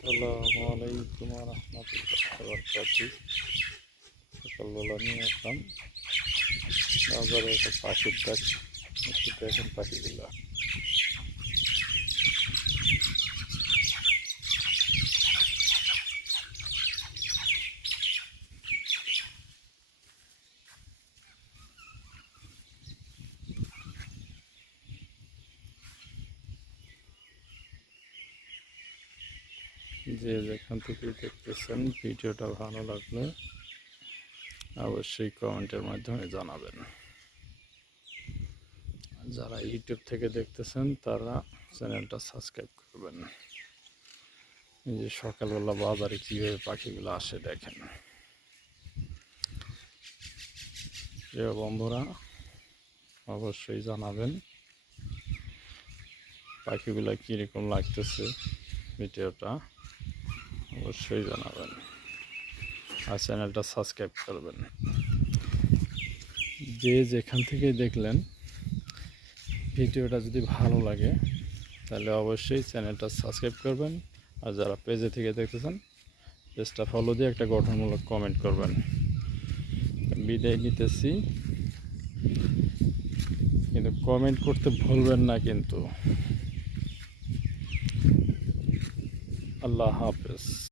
আসসালামু আলাইকুম রহমতুল্লাহ বরকাতুহু। সকালবেলা নিয়ে আসলাম বাজারে একটা পাখির ডাক, একটু দেখেন পাখিগুলা। যে যেখান থেকে দেখতেছেন ভিডিওটা ভালো লাগলে অবশ্যই কমেন্টের মাধ্যমে জানাবেন। যারা ইউটিউব থেকে দেখতেছেন তারা চ্যানেলটা সাবস্ক্রাইব করবেন। এই যে সকালবেলা বাজারে কীভাবে পাখিগুলো আসে দেখেন। প্রিয় বন্ধুরা অবশ্যই জানাবেন পাখিগুলো কীরকম লাগতেছে, ভিডিওটা অবশ্যই জানাবেন আর চ্যানেলটা সাবস্ক্রাইব করবেন। যে যেখান থেকে দেখলেন ভিডিওটা যদি ভালো লাগে তাহলে অবশ্যই চ্যানেলটা সাবস্ক্রাইব করবেন, আর যারা পেজে থেকে দেখতেছেন পেজটা ফলো দিয়ে একটা গঠনমূলক কমেন্ট করবেন। বিদায় নিতেছি, কিন্তু কমেন্ট করতে ভুলবেন না কিন্তু। আল্লাহ হাফেজ।